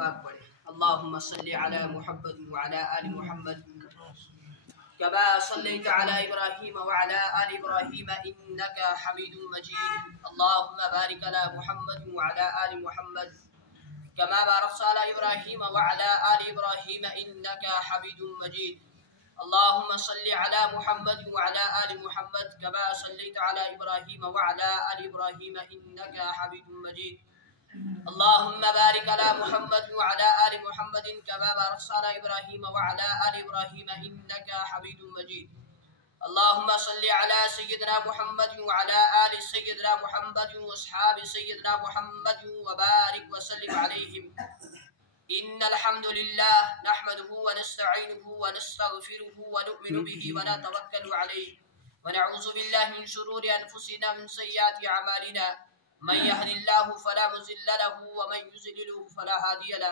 پاک پڑھیں۔ اللہم صلی علی محمد وعلی آل محمد کما صلیت علی ابراہیم وعلی آل ابراہیم انک حمید مجید۔ اللہم بارک علی محمد وعلی آل محمد کما بارکت علی ابراہیم وعلی آل ابراہیم انک حمید مجید۔ اللہم صلی علی محمد وعلی آل محمد کما صلیت علی ابراہیم وعلی آل ابراہیم انک حمید مجید۔ اللہم بارک علی محمد وعلی آل محمد کما بارکت علی ابراہیم وعلی آل ابراہیم انک حمید مجید۔ اللہم صلی علی سیدنا محمد وعلی آل سیدنا محمد واصحاب سیدنا محمد وبارک وسلم علیہم۔ ان الحمد للہ نحمده ونستعینه ونستغفره ونؤمن به ونتوکل علیہ ونعوذ باللہ من شرور انفسنا من سیئات اعمالنا من يهد الله فلا مضل له ومن يضلل فلا هادي له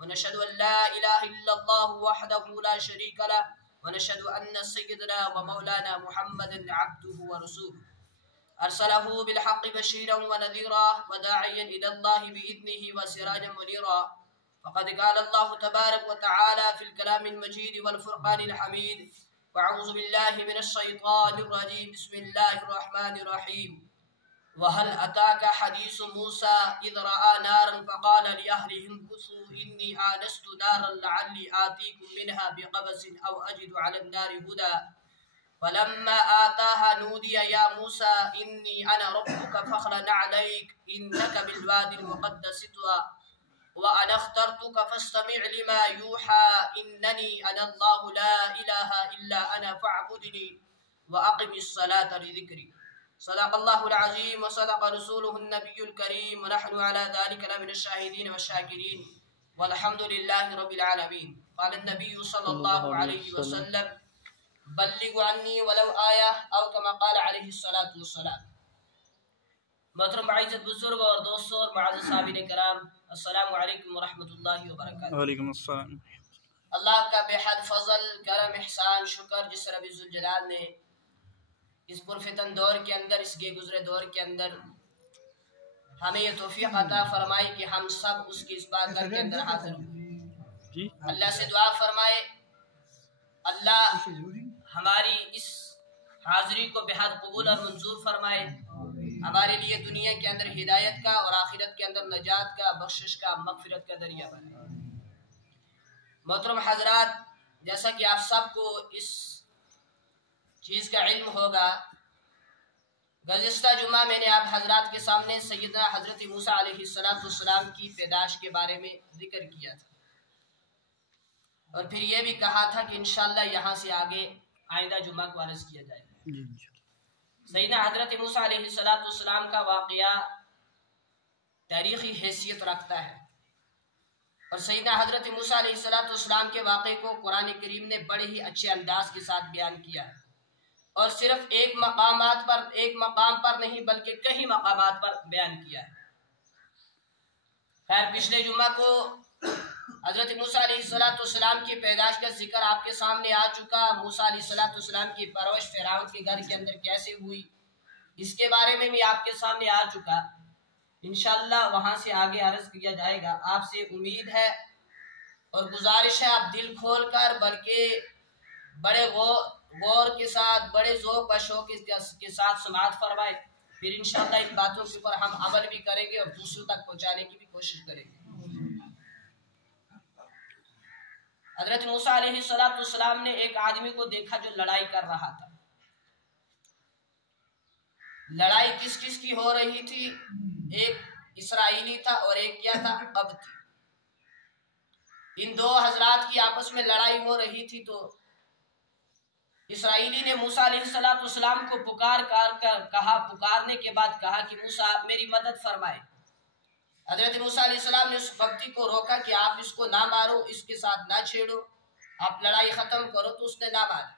ونشهد ان لا اله الا الله وحده لا شريك له ونشهد ان سيدنا ومولانا محمدا عبده ورسوله ارسله بالحق بشيرا ونذيرا وداعيا الى الله باذنه وسراجا منيرا فقد قال الله تبارك وتعالى في الكلام المجيد والفرقان الحميد واعوذ بالله من الشيطان الرجيم بسم الله الرحمن الرحيم وهل أتاك حديث موسى إذ رأى نارا فقال لأهلهم كثوا إني آنست نارا لعلي آتيكم منها بقبس أو أجد على النار هدى فلما آتاها نودي يا موسى إني أنا ربك فاخلع عليك إنك بالوادي المقدس طوى وأنا اخترتك فاستمع لما يوحى إنني أنا الله لا إله إلا أنا فاعبدني وأقم الصلاة لذكري صدق الله العظيم وصدق رسوله النبي الكريم ونحن على ذلك لمن الشاهدين والشاكرين والحمد لله رب العالمين قال النبي صلى الله عليه وسلم بلغوا عني ولو آية أو كما قال عليه الصلاة والسلام۔ محترم معزز بزرگ اور دوستوں اور معزز صحابین کرام، السلام علیکم ورحمۃ اللہ وبرکاتہ۔ وعلیکم السلام۔ اللہ کا بے حد فضل، کرم، احسان، شکر جس رب ذوالجلال نے اس پرفتن دور کے اندر، اس گے گزرے دور کے اندر ہمیں یہ توفیق عطا فرمائی کہ ہم سب اس کی اس بارگاہ کے اندر حاضر ہوں۔ اللہ سے دعا فرمائے اللہ ہماری اس حاضری کو بے حد قبول اور منظور فرمائے، ہمارے لیے دنیا کے اندر ہدایت کا اور آخرت کے اندر نجات کا، بخشش کا، مغفرت کا ذریعہ بنائے۔ محترم حضرات، جیسا کہ آپ سب کو اس چیز کا علم ہوگا، گزشتہ جمعہ میں نے آپ حضرات کے سامنے سیدنا حضرت موسیٰ علیہ السلام کی پیدائش کے بارے میں ذکر کیا تھا، اور پھر یہ بھی کہا تھا کہ انشاءاللہ یہاں سے آگے آئندہ جمعہ کو عرض کیا جائے گا۔ سیدنا حضرت موسیٰ علیہ السلام کا واقعہ تاریخی حیثیت رکھتا ہے، اور سیدنا حضرت موسیٰ علیہ السلام کے واقعے کو قرآن کریم نے بڑے ہی اچھے انداز کے ساتھ بیان کیا ہے، اور صرف ایک مقام پر نہیں بلکہ کئی مقامات پر بیان کیا ہے۔ خیر، پچھلے جمعہ کو حضرت موسیٰ علیہ السلام کی پیدائش کا ذکر آپ کے سامنے آ چکا۔ موسیٰ علیہ السلام کی پرورش فرعون کے گھر کے اندر کیسے ہوئی، اس کے بارے میں بھی آپ کے سامنے آ چکا۔ انشاءاللہ وہاں سے آگے عرض کیا جائے گا۔ آپ سے امید ہے اور گزارش ہے آپ دل کھول کر بلکہ بڑے غور کے ساتھ، بڑے ذوق و شوق کے ساتھ سماعت فرمائے، پھر انشاءاللہ ان باتوں کے اوپر ہم عمل بھی کریں گے اور دوسروں تک پہنچانے کی بھی کوشش کریں گے۔ حضرت موسیٰ علیہ السلام نے ایک آدمی کو دیکھا جو لڑائی کر رہا تھا۔ لڑائی کس کس کی ہو رہی تھی؟ ایک اسرائیلی تھا اور ایک کیا تھا؟ قبطی۔ ان دو حضرات کی آپس میں لڑائی ہو رہی تھی، تو اسرائیلی نے موسیٰ علیہ السلام کو پکارنے کے بعد کہا کہ موسیٰ میری مدد فرمائے۔ حضرت موسیٰ علیہ السلام نے اس قبطی کو روکا کہ آپ اس کو نہ مارو، اس کے ساتھ نہ چھیڑو، آپ لڑائی ختم کرو، تو اس نے نہ مارا۔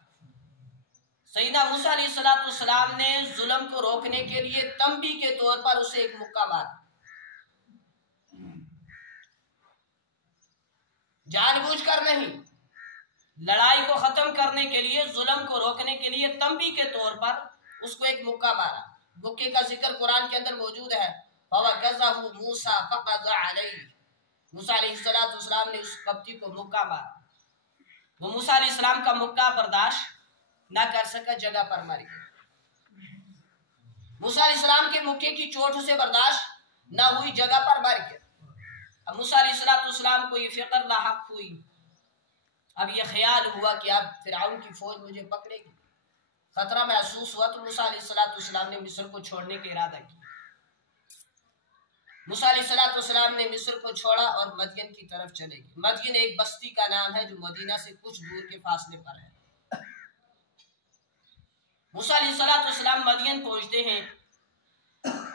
سیدنا موسیٰ علیہ السلام نے ظلم کو روکنے کے لیے تنبیہ کے طور پر اسے ایک مکہ مارا، جان بوجھ کر نہیں، لڑائی کو ختم کرنے کے لیے، ظلم کو روکنے کے لیے تنبیہ کے طور پر اس کو ایک مکہ مارا۔ مکے کا ذکر قرآن کے اندر موجود ہے، فَوَكَزَهُ مُوسَى فَقَضَ عَلَيْهِ، موسیٰ علیہ السلام نے اس قبطی کو مکہ مارا، وہ موسیٰ علیہ السلام کا مکہ برداشت نہ کر سکا، جگہ پر مر گیا۔ موسیٰ علیہ السلام کے مکے کی چوٹ اسے برداشت نہ ہوئی، جگہ پر مر گیا۔ اب موسیٰ علیہ السلام کو یہ فکر لاحق ہوئی، اب یہ خیال ہوا کہ اب فرعون کی فوج مجھے پکڑے گی، خطرہ محسوس ہوا، تو موسیٰ علیہ السلام نے مصر کو چھوڑنے کا ارادہ کیا۔ موسیٰ علیہ السلام نے مصر کو چھوڑا اور مدین کی طرف چلے گئے۔ مدین ایک بستی کا نام ہے جو مدینہ سے کچھ دور کے فاصلے پر ہے۔ موسیٰ علیہ السلام مدین پہنچتے ہیں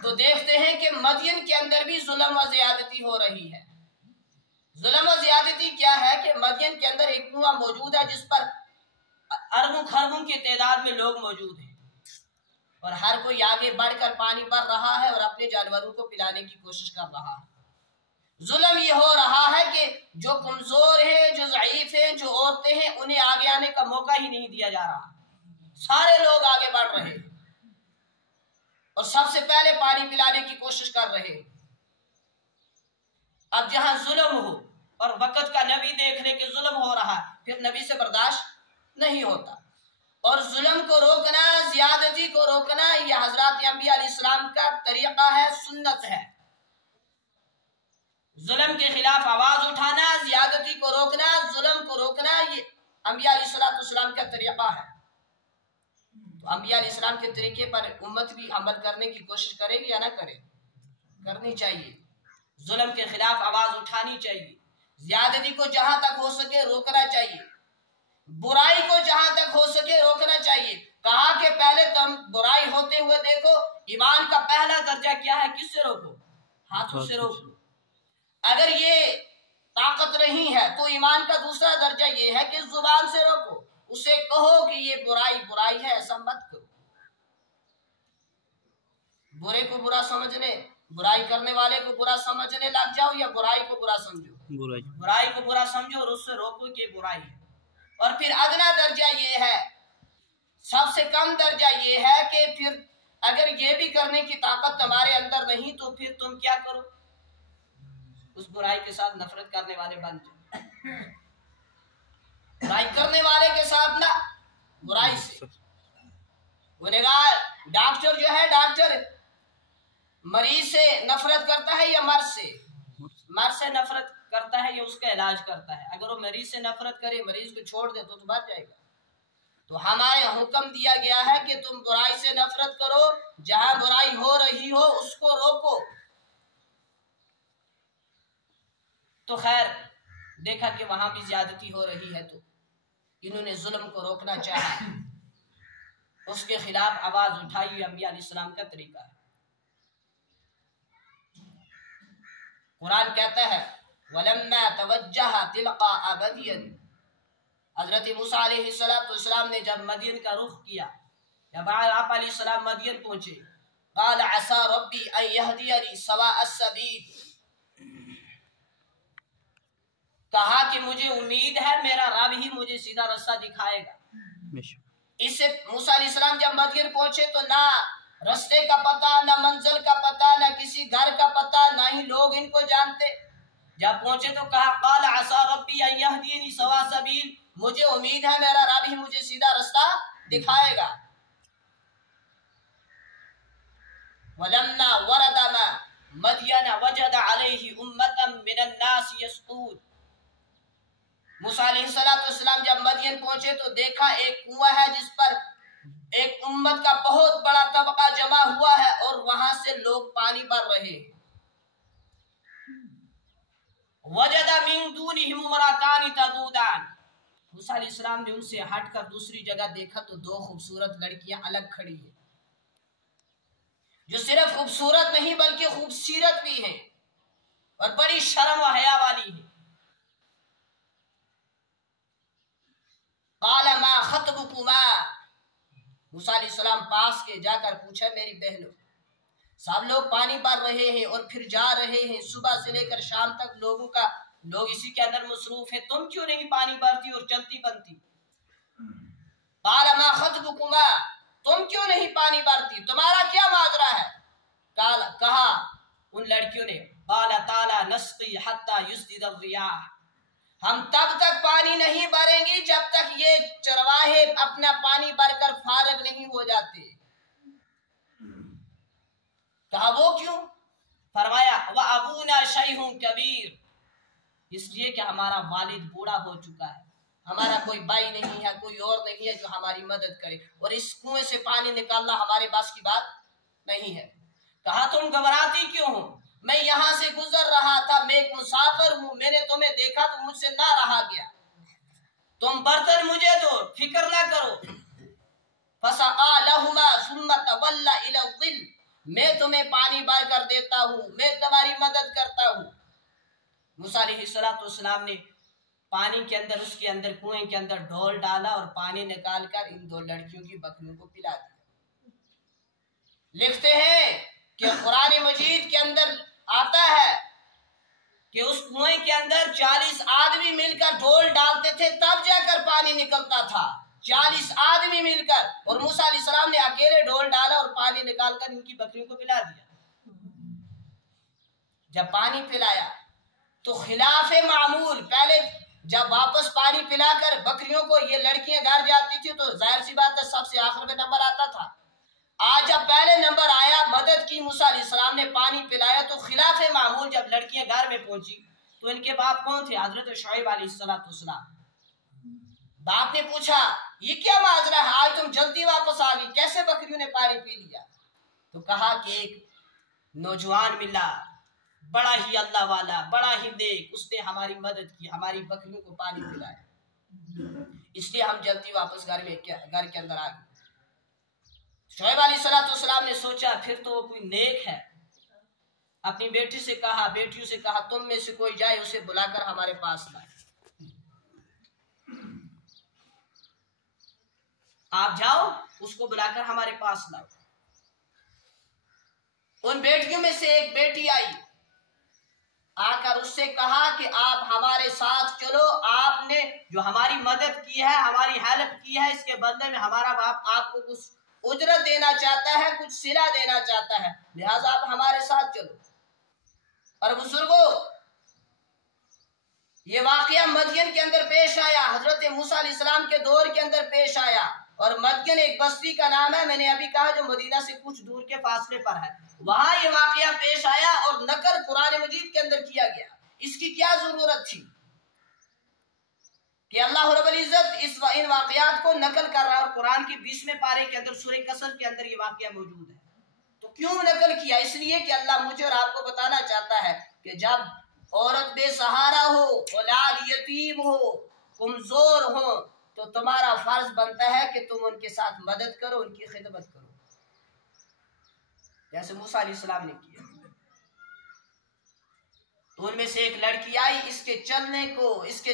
تو دیکھتے ہیں کہ مدین کے اندر بھی ظلم و زیادتی ہو رہی ہے۔ ظلم و زیادتی کیا ہے کہ مدین کے اندر ایک کنواں موجود ہے جس پر اربوں خربوں کی تعداد میں لوگ موجود ہیں، اور ہر کوئی آگے بڑھ کر پانی بھر رہا ہے اور اپنے جانوروں کو پلانے کی کوشش کر رہا ہے۔ ظلم یہ ہو رہا ہے کہ جو کمزور ہیں، جو ضعیف ہیں، جو عورتیں ہیں، انہیں آگے آنے کا موقع ہی نہیں دیا جا رہا، سارے لوگ آگے بڑھ رہے ہیں اور سب سے پہلے پانی پلانے کی کوشش کر رہے ہیں۔ اب جہاں ظلم ہو اور وقت کا نبی دیکھ لے کہ ظلم ہو رہا ہے، پھر نبی سے برداشت نہیں ہوتا، اور ظلم کو روکنا، زیادتی کو روکنا، یہ حضرات انبیاء علیہ السلام کا طریقہ ہے، سنت ہے۔ ظلم کے خلاف آواز اٹھانا، زیادتی کو روکنا، ظلم کو روکنا، یہ انبیاء علیہ السلام کا طریقہ ہے۔ تو انبیاء علیہ السلام کے طریقے پر امت بھی عمل کرنے کی کوشش کرے گی یا نہ کرے؟ کرنی چاہیے۔ ظلم کے خلاف آواز اٹھانی چاہیے، زیادتی کو جہاں تک ہو سکے روکنا چاہیے، برائی کو جہاں تک ہو سکے روکنا چاہیے۔ کہا کہ پہلے تم برائی ہوتے ہوئے دیکھو، ایمان کا پہلا درجہ کیا ہے؟ کس سے روکو؟ ہاتھوں سے روکو۔ اگر یہ طاقت نہیں ہے تو ایمان کا دوسرا درجہ یہ ہے کہ زبان سے روکو، اسے کہو کہ یہ برائی ہے، ایسا مت کرو۔ برے کو برا سمجھنے، برائی کرنے والے کو برا سمجھنے لگ جاؤ، یا برائی کو برا سمجھو؟ برائی کو برا سمجھو اور اس سے روکو کہ برائی ہے۔ اور پھر ادنا درجہ یہ ہے، سب سے کم درجہ یہ ہے کہ پھر اگر یہ بھی کرنے کی طاقت تمہارے اندر نہیں تو پھر تم کیا کرو؟ اس برائی کے ساتھ نفرت کرنے والے بن جاؤ۔ برائی کرنے والے کے ساتھ نہ، برائی سے۔ وہ نے کہا ڈاکٹر جو ہے، ڈاکٹر مریض سے نفرت کرتا ہے یا مرض سے؟ مرض سے نفرت کرتا ہے یا اس کا علاج کرتا ہے؟ اگر وہ مریض سے نفرت کرے، مریض کو چھوڑ دے تو بچ جائے گا۔ تو ہمارے حکم دیا گیا ہے کہ تم برائی سے نفرت کرو، جہاں برائی ہو رہی ہو اس کو روکو۔ تو خیر دیکھا کہ وہاں بھی زیادتی ہو رہی ہے تو انہوں نے ظلم کو روکنا چاہا، اس کے خلاف آواز اٹھائی، انبیاء علیہ السلام کا طریقہ ہے۔ قرآن کہتا ہے وَلَمَّا تَوَجَّهَ تِلْقَاءَ مَدْيَنَ، حضرت موسیٰ علیہ السلام نے جب مدین کا رخ کیا، جب آپ علیہ السلام مدین پہنچے، قال عسى ربی ان يهديني سواء السبيل، کہا کہ مجھے امید ہے میرا رب ہی مجھے سیدھا رستہ دکھائے گا۔ اس سے موسیٰ علیہ السلام جب مدین پہنچے تو نہ رستے کا پتہ، نہ منزل کا پتہ، نہ کسی گھر کا پتہ، نہ ہی لوگ ان کو جانتے۔ جب پہنچے تو کہا قال عسى ربی ان يهديني سواء السبيل، مجھے امید ہے میرا رب ہی مجھے سیدھا رستہ دکھائے گا۔ وَلَمَّا وَرَدَ مَدْيَنَ وَجَدَ عَلَيْهِ أُمَّةً مِّنَ النَّاسِ يَسْقُونَ، موسیٰ علیہ السلام جب مدین پہنچے تو دیکھا ایک کنواں ہے جس پر ایک امت کا بہت بڑا طبقہ جمع ہوا ہے اور وہاں سے لوگ پانی بھر رہے ہیں۔ وَجَدَ مِن دُونِهِمْ امْرَأَتَانِ تَذُودَانِ، موسیٰ علیہ السلام نے ان سے ہٹ کر دوسری جگہ دیکھا تو دو خوبصورت لڑکیاں الگ کھڑی ہیں، جو صرف خوبصورت نہیں بلکہ خوبصیرت بھی ہیں اور بڑی شرم و حیا والی ہیں۔ قال ما خطبكما، موسیٰ علیہ السلام پاس کے جا کر پوچھا میری بہنوں، سب لوگ پانی بھر رہے ہیں اور پھر جا رہے ہیں، صبح سے لے کر شام تک لوگ اسی کے اندر مصروف ہیں، تم کیوں نہیں پانی بھرتی اور چلتی بنتی؟ قال ما خطبكما، تم کیوں نہیں پانی بھرتی، تمہارا کیا ماجرا ہے؟ کہا ان لڑکیوں نے قال تعالی نسقی حتی یسدد الریاح، ہم تب تک پانی نہیں بھریں گے جب تک یہ چرواہے اپنا پانی بھر کر فارغ نہیں ہو جاتے۔ کہا وہ کیوں؟ فرمایا وَأَبُونَا شَيْخٌ کبیر، اس لیے کہ ہمارا والد بوڑھا ہو چکا ہے، ہمارا کوئی بھائی نہیں ہے، کوئی اور نہیں ہے جو ہماری مدد کرے، اور اس کنویں سے پانی نکالنا ہمارے پاس کی بات نہیں ہے۔ کہا تم گھبراتی کیوں ہو؟ میں یہاں سے گزر رہا تھا، میں ایک مسافر ہوں، میں نے تمہیں دیکھا تو مجھ سے نہ رہا گیا، تم برتن مجھے دو، فکر نہ کرو۔ فَسَقَى لَهُمَا ثُمَّ تَوَلَّى إِلَى الظِّلِّ، میں تمہیں پانی بھر کر دیتا ہوں، میں تمہاری مدد کرتا ہوں۔ موسیٰ علیہ السلام نے پانی کے اندر، اس کے اندر کنویں کے اندر ڈھول ڈالا اور پانی نکال کر ان دو لڑکیوں کی بکریوں کو پلا دیا۔ لکھتے ہیں کہ قرآن مجید کے اندر آتا ہے کہ اس کنویں کے اندر 40 آدمی مل کر ڈھول ڈالتے تھے تب جا کر پانی نکلتا تھا، 40 آدمی مل کر، اور موسیٰ علیہ السلام نے اکیلے ڈھول ڈالا اور پانی نکال کر ان کی بکریوں کو پلا دیا۔ جب پانی پلایا تو خلاف معمول، پہلے جب واپس پانی پلا کر بکریوں کو یہ لڑکیاں گھر جاتی تھی تو ظاہر سی بات ہے سب سے آخر میں نمبر آتا تھا۔ آج جب پہلے نمبر آیا، مدد کی، موسیٰ علیہ السلام نے پانی پلایا، تو خلاف معمول جب لڑکیاں گھر میں پہنچی تو ان کے باپ کون تھے؟ حضرت شعیب علیہ السلام۔ باپ نے پوچھا یہ کیا ماجرا ہے، آج تم جلدی واپس آ گئی، کیسے بکریوں نے پانی پی لیا؟ تو کہا کہ ایک نوجوان ملا، بڑا ہی اللہ والا، بڑا ہی نیک، اس نے ہماری مدد کی، ہماری بکریوں کو پانی پلایا، اس لیے ہم جلدی واپس گھر کے اندر آ گئے۔ شعیب علیہ السلام نے سوچا پھر تو وہ کوئی نیک ہے، اپنی بیٹیوں سے کہا تم میں سے کوئی جائے اسے بلا کر ہمارے پاس لائے، آپ جاؤ اس کو بلا کر ہمارے پاس لاؤ۔ ان بیٹیوں میں سے ایک بیٹی آئی، آ کر اس سے کہا کہ آپ ہمارے ساتھ چلو، آپ نے جو ہماری مدد کی ہے، ہماری ہیلپ کی ہے، اس کے بدلے میں ہمارا باپ آپ کو کچھ اجرت دینا چاہتا ہے، کچھ صلہ دینا چاہتا ہے، لہٰذا آپ ہمارے ساتھ چلو۔ اور بزرگوں، یہ واقعہ مدین کے اندر پیش آیا، حضرت موسیٰ علیہ السلام کے دور کے اندر پیش آیا، اور مدین ایک بستی کا نام ہے، میں نے ابھی کہا جو مدینہ سے کچھ دور کے فاصلے پر ہے، وہاں یہ واقعہ پیش آیا اور نقل قرآن مجید کے اندر کیا گیا۔ اس کی کیا ضرورت تھی کہ اللہ رب العزت ان واقعات کو نقل کر رہا ہے، اور قرآن کی 20ویں پارے کے اندر سورہ قصص کے اندر یہ واقعہ موجود ہے، تو کیوں نقل کیا؟ اس لیے کہ اللہ مجھے اور آپ کو بتانا چاہتا ہے کہ جب عورت بے سہارا ہو، اولاد یتیم ہو، کمزور ہو، تو تمہارا فرض بنتا ہے کہ تم ان کے ساتھ مدد کرو، ان کی خدمت کرو، جیسے موسیٰ علیہ السلام نے کیا۔ تو ان میں سے ایک لڑکی آئی، اس کے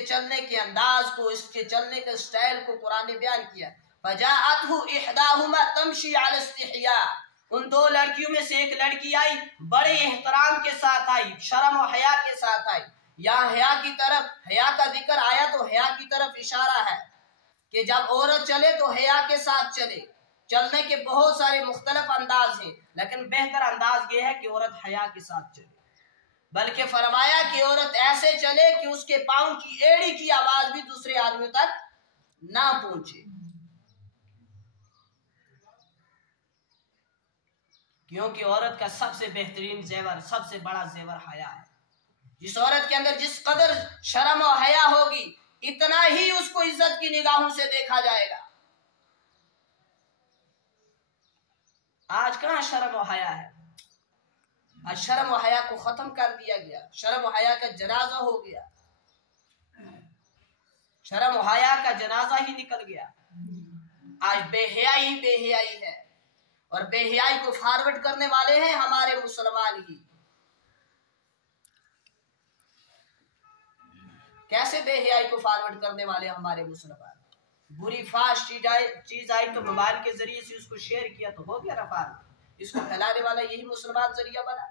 چلنے کے انداز کو، اس کے چلنے کے سٹائل کو قرآن نے بیان کیا۔ فَجَاءَتْهُ إِحْدَاهُمَا تَمْشِي عَلَى اسْتِحْيَاءٍ، ان دو لڑکیوں میں سے ایک لڑکی آئی، بڑے احترام کے ساتھ آئی، شرم و حیا کے ساتھ آئی۔ یہاں حیا کا ذکر آیا تو حیا کی طرف اشارہ ہے کہ جب عورت چلے تو حیا کے ساتھ چلے۔ چلنے کے بہت سارے مختلف انداز ہیں، لیکن بہتر انداز یہ ہے کہ عورت حیا کے ساتھ چلے، بلکہ فرمایا کہ عورت ایسے چلے کہ اس کے پاؤں کی ایڑی کی آواز بھی دوسرے آدمیوں تک نہ پہنچے، کیونکہ عورت کا سب سے بہترین زیور، سب سے بڑا زیور حیا ہے۔ جس عورت کے اندر جس قدر شرم و حیا ہوگی، اتنا ہی اس کو عزت کی نگاہوں سے دیکھا جائے گا۔ آج کہاں شرم و حیا ہے؟ آج شرم و حیا کو ختم کر دیا گیا، شرم و حیا کا جنازہ ہو گیا، شرم و حیا کا جنازہ ہی نکل گیا۔ آج بے حیائی ہے، اور بے حیائی کو فارورڈ کرنے والے ہیں ہمارے مسلمان ہی۔ کیسے بے حیائی کو فارورڈ کرنے والے ہمارے مسلمان؟ بری فاش چیز آئی تو موبائل کے ذریعے سے اس کو شیئر کیا تو ہو گیا رفع، اس کو پھیلانے والا یہی مسلمان ذریعہ بنا۔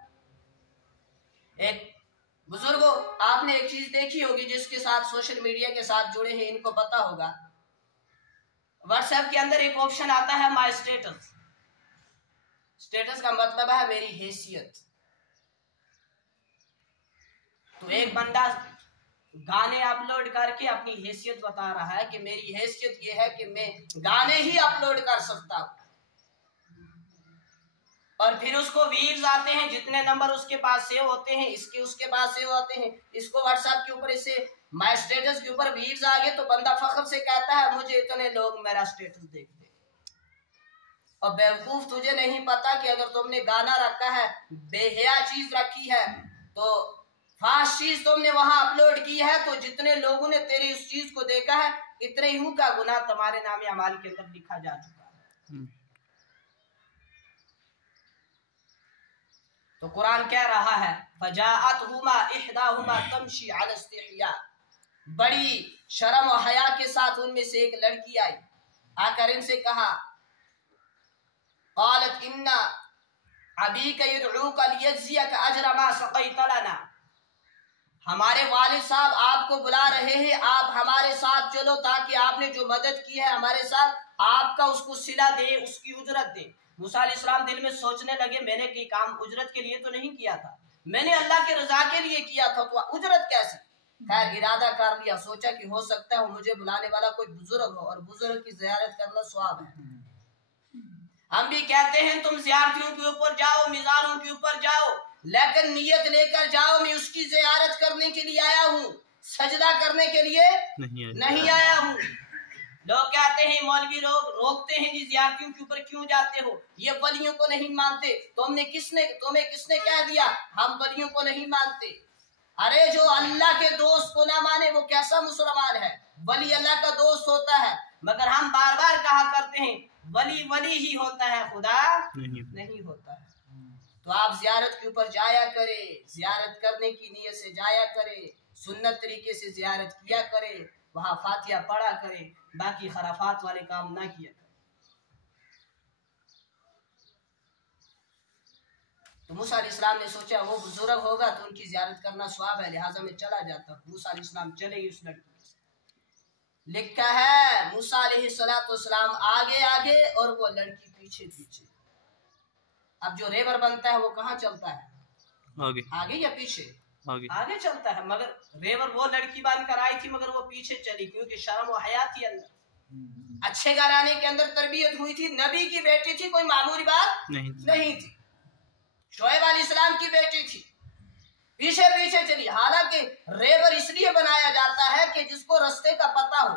ایک بزرگوں، آپ نے ایک چیز دیکھی ہوگی جس کے ساتھ سوشل میڈیا کے ساتھ جڑے ہیں، ان کو پتا ہوگا، واٹس ایپ کے اندر ایک آپشن آتا ہے مائی اسٹیٹس۔ اسٹیٹس کا مطلب ہے میری حیثیت۔ تو ایک بندہ گانے اپلوڈ کر کے اپنی حیثیت بتا رہا ہے کہ میری حیثیت یہ ہے کہ میں گانے ہی اپلوڈ کر سکتا ہوں، اور پھر اس کو ویوز آتے ہیں، جتنے نمبر اس کے پاس سیو ہوتے ہیں، اس کے پاس سیو ہوتے ہیں، اس کو واٹس ایپ کے اوپر اسے مائی اسٹیٹس کے اوپر ویوز آ گئے تو بندہ فخر سے کہتا ہے مجھے اتنے لوگ میرا اسٹیٹس دیکھتے۔ اور بیوقوف تجھے نہیں پتا کہ اگر تم نے گانا رکھا ہے، بے حیا چیز رکھی ہے، تو فحش چیز تم نے وہاں اپلوڈ کی ہے، تو جتنے لوگوں نے تیری اس چیز کو دیکھا ہے اتنے ہی کا گناہ تمہارے نام اعمال کے اندر لکھا جا چکا ہے۔ تو قرآن کہہ رہا ہے فَجَاءَتْهُمَا إِحْدَاهُمَا تَمْشِي عَلَى اسْتِحْيَاءٍ، بڑی شرم و حیا کے ساتھ ان میں سے ایک لڑکی آئی، آ کر ان سے کہا قالت ان ابیک یدعوک لیجزیک اجر ما سقیت لنا، ہمارے والد صاحب آپ کو بلا رہے ہیں، آپ ہمارے ساتھ چلو تاکہ آپ نے جو مدد کی ہے ہمارے ساتھ آپ کا اس کو صلہ دے، اس کی اجرت دے۔ موسیٰ علیہ السلام دل میں سوچنے لگے میں نے کوئی کام اجرت کے لیے تو نہیں کیا تھا، میں نے اللہ کے رضا کے لیے کیا تھا، تو اجرت کیسے؟ خیر ارادہ کر لیا، سوچا کہ ہو سکتا ہے مجھے بلانے والا کوئی بزرگ ہو، اور بزرگ کی زیارت کرنا ثواب ہے۔ ہم بھی کہتے ہیں تم زیارتیوں کے اوپر جاؤ، مزاروں کے اوپر جاؤ، لیکن نیت لے کر جاؤ میں اس کی زیارت کرنے کے لیے آیا ہوں، سجدہ کرنے کے لیے نہیں آیا ہوں۔ لوگ کہتے ہیں مولوی لوگ روکتے ہیں جی زیارتیوں کے اوپر کیوں جاتے ہو، یہ ولیوں کو نہیں مانتے، تمہیں کس نے کہہ دیا ہم ولیوں کو نہیں مانتے؟ ارے جو اللہ کے دوست کو نہ مانے وہ کیسا مسلمان ہے؟ ولی اللہ کا دوست ہوتا ہے، مگر ہم بار بار کہا کرتے ہیں ولی ولی ہی ہوتا ہے، خدا نہیں ہوتا ہے۔ تو آپ زیارت کے اوپر جایا کرے، زیارت کرنے کی نیت سے جایا کرے، سنت طریقے سے زیارت کیا کرے، وہاں فاتحہ پڑھا کرے، باقی خرافات والے کام نہ کیا کرے۔ تو موسیٰ علیہ السلام نے سوچا وہ بزرگ ہوگا تو ان کی زیارت کرنا ثواب ہے، لہٰذا میں چلا جاتا ہوں۔ موسیٰ علیہ السلام چلے اس لڑکی سے، لکھا ہے موسیٰ علیہ السلام آگے آگے اور وہ لڑکی پیچھے پیچھے۔ اب جو ریور بنتا ہے وہ کہاں چلتا ہے؟ آگے یا پیچھے؟ آگے چلتا ہے، مگر ریور وہ لڑکی بن کر آئی تھی مگر وہ پیچھے چلی، کیونکہ شرم و حیا تھی اندر، اچھے گھرانے کے اندر تربیت ہوئی تھی، نبی کی بیٹی تھی، کوئی معمولی بات نہیں تھی، شعیب علیہ السلام کی بیٹی تھی، پیچھے پیچھے چلی۔ حالانکہ ریور اس لیے بنایا جاتا ہے کہ جس کو رستے کا پتہ ہو،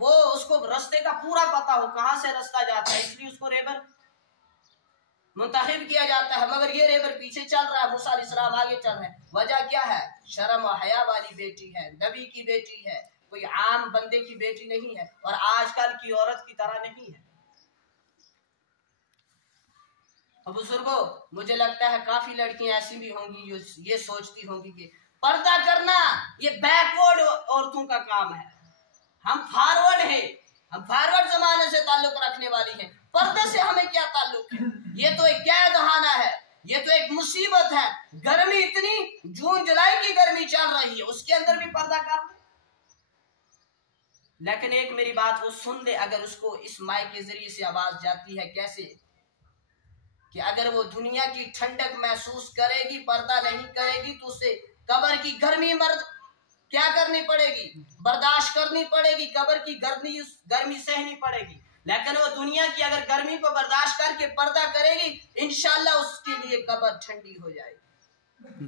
وہ اس کو رستے کا پورا پتہ ہو کہاں سے رستہ جاتا ہے، اس لیے اس کو ریور منتخب کیا جاتا ہے، مگر یہ ریور پیچھے چل رہا ہے، موسیٰ علیہ السلام آگے چل رہے ہیں۔ وجہ کیا ہے؟ شرم و حیا والی بیٹی ہے، نبی کی بیٹی ہے، کوئی عام بندے کی بیٹی نہیں ہے، اور آج کل کی عورت کی طرح نہیں ہے۔ اور بزرگوں مجھے لگتا ہے کافی لڑکیاں ایسی بھی ہوں گی جو یہ سوچتی ہوں گی کہ پردہ کرنا یہ بیکورڈ عورتوں کا کام ہے، ہم فارورڈ ہیں، ہم فارورڈ زمانے سے تعلق رکھنے والی ہیں، پردے سے ہمیں کیا تعلق ہے؟ یہ تو ایک قید خانہ ہے، یہ تو ایک مصیبت ہے، گرمی اتنی جون جولائی کی گرمی چل رہی ہے اس کے اندر بھی پردہ کر لیں۔ لیکن ایک میری بات وہ سن لے، اگر اس کو اس مائک کے ذریعے سے آواز جاتی ہے کیسے کہ اگر وہ دنیا کی ٹھنڈک محسوس کرے گی پردہ نہیں کرے گی تو اسے قبر کی گرمی کیا کرنی پڑے گی؟ برداشت کرنی پڑے گی، قبر کی گرمی سہنی پڑے گی، لیکن وہ دنیا کی اگر گرمی کو برداشت کر کے پردہ کرے گی انشاءاللہ اس کے لیے قبر ٹھنڈی ہو جائے گی۔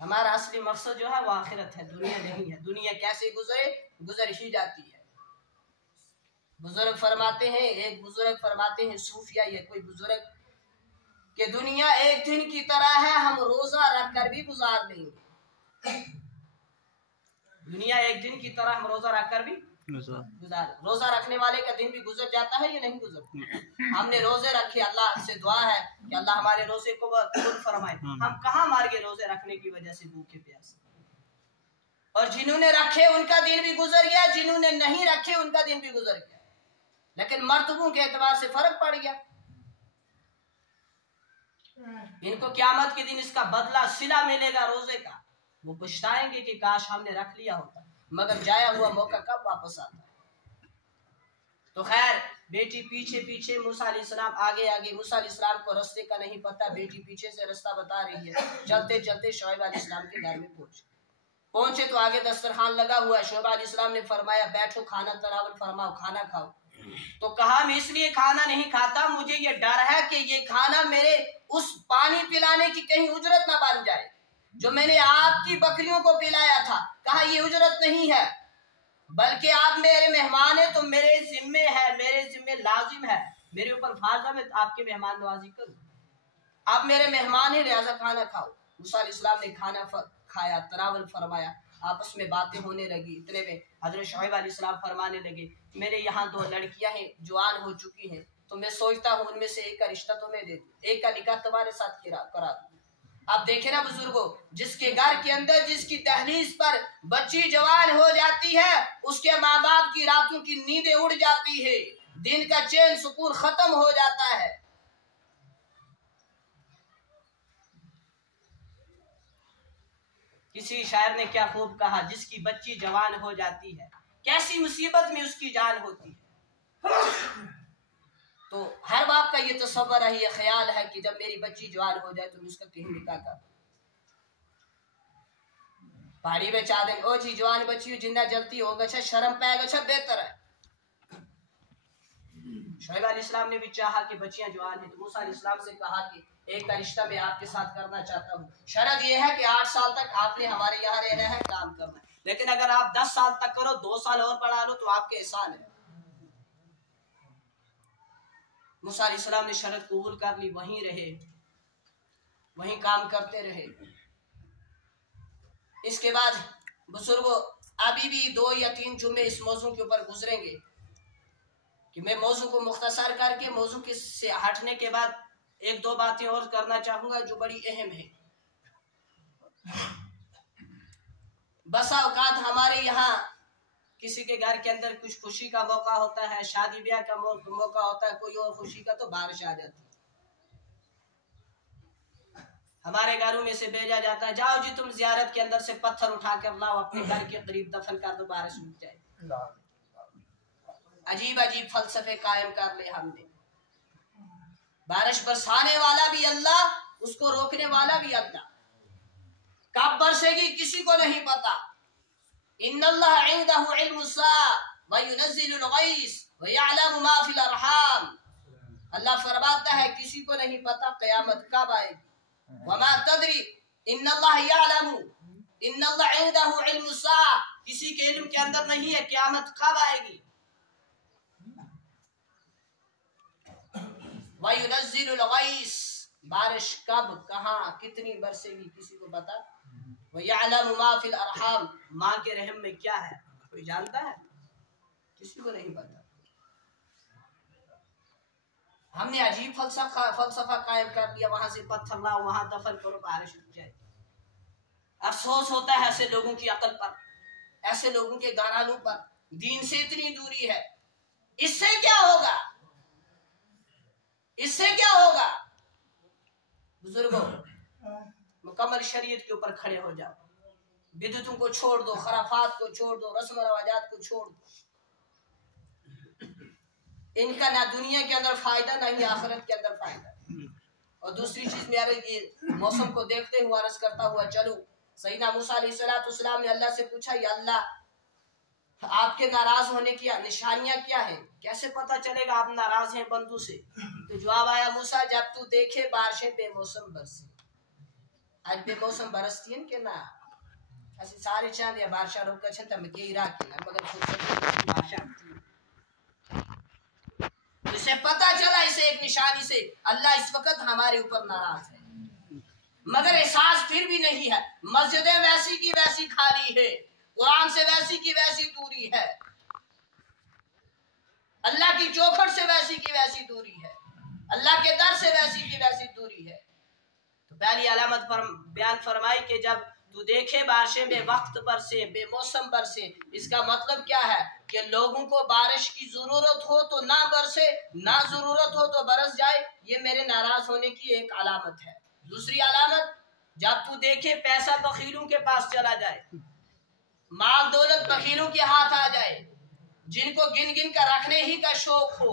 ہمارا اصلی مقصد جو ہے وہ آخرت ہے، دنیا نہیں ہے۔ دنیا کیسے گزر ہی جاتی ہے۔ بزرگ فرماتے ہیں، ایک بزرگ فرماتے ہیں صوفیہ یہ کوئی بزرگ کہ دنیا ایک دن کی طرح ہے، ہم روزہ رکھ کر بھی گزار لیں گے۔ دنیا ایک دن کی طرح ہم روزہ رکھ کر بھی روزہ رکھنے والے کا دن بھی گزر جاتا ہے یا نہیں گزرتا؟ ہم نے روزے رکھے، اللہ سے دعا ہے کہ اللہ ہمارے روزے کو قبول فرمائے، ہم کہاں مار گئے روزے رکھنے کی وجہ سے بھوکے پیاسے؟ اور جنہوں نے رکھے ان کا دن بھی گزر گیا، جنہوں نے نہیں رکھے ان کا دن بھی گزر گیا، لیکن مرتبوں کے اعتبار سے فرق پڑ گیا۔ ان کو قیامت کے دن اس کا بدلہ صلہ ملے گا روزے کا، وہ پچھتائیں گے کہ کاش ہم نے رکھ لیا ہوتا، مگر جایا ہوا موقع کب واپس آتا ہے؟ تو خیر بیٹی پیچھے پیچھے، موسیٰ علیہ السلام آگے آگے، موسیٰ علیہ السلام کو رستے کا نہیں پتہ، بیٹی پیچھے سے رستہ بتا رہی ہے۔ چلتے چلتے شعیب علیہ السلام کے گھر میں پہنچے تو آگے دسترخوان لگا ہوا ہے۔ شعیب علیہ السلام نے فرمایا بیٹھو، کھانا تناول فرماؤ، کھانا کھاؤ۔ تو کہا میں اس لیے کھانا نہیں کھاتا، مجھے یہ ڈر ہے کہ یہ کھانا میرے اس پانی پلانے کی کہیں اجرت نہ بن جائے جو میں نے آپ کی بکریوں کو پلایا تھا۔ کہا یہ اجرت نہیں ہے، بلکہ آپ میرے مہمان ہیں تو میرے ذمے ہے، میرے ذمے لازم ہے، میرے اوپر فرض ہے میں آپ کے مہمان نوازی کروں۔ آپ میرے مہمان ہیں لہذا کھانا کھاؤ۔ موسیٰ علیہ السلام نے کھانا کھایا، تناول فرمایا، آپس میں باتیں ہونے لگی۔ اتنے میں حضرت شعیب علیہ السلام فرمانے لگے میرے یہاں 2 لڑکیاں ہیں، جوان ہو چکی ہیں، تو میں سوچتا ہوں ان میں سے ایک کا رشتہ تمہیں دے دوں، ایک کا نکاح تمہارے ساتھ کرا دوں۔ آپ دیکھیں نا بزرگوں، جس کے گھر کے اندر جس کی دہلیز پر بچی جوان ہو جاتی ہے، اس کے ماں باپ کی راتوں کی نیندیں اڑ جاتی ہے، دن کا چین سکون ختم ہو جاتا ہے۔ کسی شاعر نے کیا خوب کہا، جس کی بچی جوان ہو جاتی ہے کیسی مصیبت میں اس کی جان ہوتی ہے۔ تو ہر باپ کا یہ تصور ہے، یہ خیال ہے کہ جب میری بچی جوان ہو جائے تو میں اس کا کہیں نکاح کروں۔ پہاڑی میں چاہ دیں او جی جوان بچی جنہ جلتی ہوگا اچھا شرم پائے گا اچھا بہتر ہے۔ شعیب علیہ السلام نے بھی چاہا کہ بچیاں جوان ہیں، تو موسیٰ علیہ السلام سے کہا کہ ایک کا رشتہ میں آپ کے ساتھ کرنا چاہتا ہوں، شرط یہ ہے کہ 8 سال تک آپ نے ہمارے یہاں رہنا ہے، کام کرنا ہے، لیکن اگر آپ 10 سال تک کرو، 2 سال اور پڑھا لو تو آپ کے احسان ہے۔ موسیٰ علیہ السلام نے شرط قبول کر لی، وہیں رہے، وہیں کام کرتے رہے۔ اس کے بعد بزرگوں ابھی بھی 2 یا 3 جمعے اس موضوع کے اوپر گزریں گے کہ میں موضوع کو مختصر کر کے موضوع سے ہٹنے کے بعد 1-2 باتیں اور کرنا چاہوں گا جو بڑی اہم ہیں۔ بسا اوقات ہمارے یہاں کسی کے گھر کے اندر کچھ خوشی کا موقع ہوتا ہے، شادی بیاہ کا موقع ہوتا ہے، کوئی اور خوشی کا، تو بارش آ جاتی ہے، ہمارے گھروں میں سے بھیجا جاتا ہے جاؤ جی تم زیارت کے اندر سے پتھر اٹھا کر لاؤ، اپنے گھر کے قریب دفن کر دو، بارش رک جائے۔ عجیب عجیب فلسفے قائم کر لے ہم نے۔ بارش برسانے والا بھی اللہ، اس کو روکنے والا بھی اللہ، کب برسے گی کسی کو نہیں پتا۔ ان اللہ عنده علم الساعة وينزل الغيث ويعلم ما في الارحام، اللہ فرماتا ہے کسی کو نہیں پتا قیامت کب آئے گی۔ وما تدری ان اللہ یعلم، ان اللہ عنده علم الساعة، کسی کے علم کے اندر نہیں ہے قیامت کب آئے گی۔ وَيُنَزِّلُ الْغَيْثَ، بارش کب کہاں کتنی برسے گی کسی کو پتا۔ وَيَعْلَمُ مَا فِي الْأَرْحَامِ، ماں کے رحم میں کیا ہے کوئی جانتا ہے؟ کسی کو نہیں پتا۔ ہم نے عجیب فلسفہ قائم کر دیا، وہاں سے پتھر لاؤ وہاں دفن کرو بارش رک جائے۔ افسوس ہوتا ہے ایسے لوگوں کی عقل پر، ایسے لوگوں کے گھرانوں پر، دین سے اتنی دوری ہے۔ اس سے کیا ہوگا؟ اس سے کیا ہوگا؟ بزرگوں مکمل شریعت کے اوپر کھڑے ہو جاؤ، بدعتوں کو چھوڑ دو، خرافات کو چھوڑ دو، رسم و رواجات کو چھوڑ دو، ان کا نہ دنیا کے اندر فائدہ نہ ہی آخرت کے اندر فائدہ۔ اور دوسری چیز میرے یہ موسم کو دیکھتے ہوئے عرض کرتا ہوا چلو، سیدنا موسیٰ علیہ السلام نے اللہ سے پوچھا یا اللہ آپ کے ناراض ہونے کی نشانیاں کیا ہیں، کیسے پتہ چلے گا آپ ناراض ہیں بندوں سے؟ تو جواب آیا موسیٰ جب تو دیکھے بارشیں بے موسم برسی۔ آج بے موسم برستی ہیں کہ نہ؟ ایسے سارے چاند یا بارشاں روک کا چھتا میں کئی راہ کی مگر خود بارشاں اسے پتہ چلا، اسے ایک نشانی سے اللہ اس وقت ہمارے اوپر ناراض ہے، مگر احساس پھر بھی نہیں ہے۔ مسجدیں ویسی کی ویسی خالی ہے، قرآن سے ویسی کی ویسی دوری ہے، اللہ کی چوکھٹ سے ویسی کی ویسی دوری ہے، اللہ کے در سے ویسی کی ویسی دوری ہے۔ تو پہلی علامت بیان فرمائی کہ جب تو دیکھے بارشیں بے وقت برسے، بے موسم برسے، اس کا مطلب کیا ہے کہ لوگوں کو بارش کی ضرورت ہو تو نہ برسے، نہ ضرورت ہو تو برس جائے، یہ میرے ناراض ہونے کی ایک علامت ہے۔ دوسری علامت جب تو دیکھے پیسہ بخیلوں کے پاس چلا جائے، مال دولت بخیلوں کے ہاتھ آ جائے، جن کو گن گن کر رکھنے ہی کا شوق ہو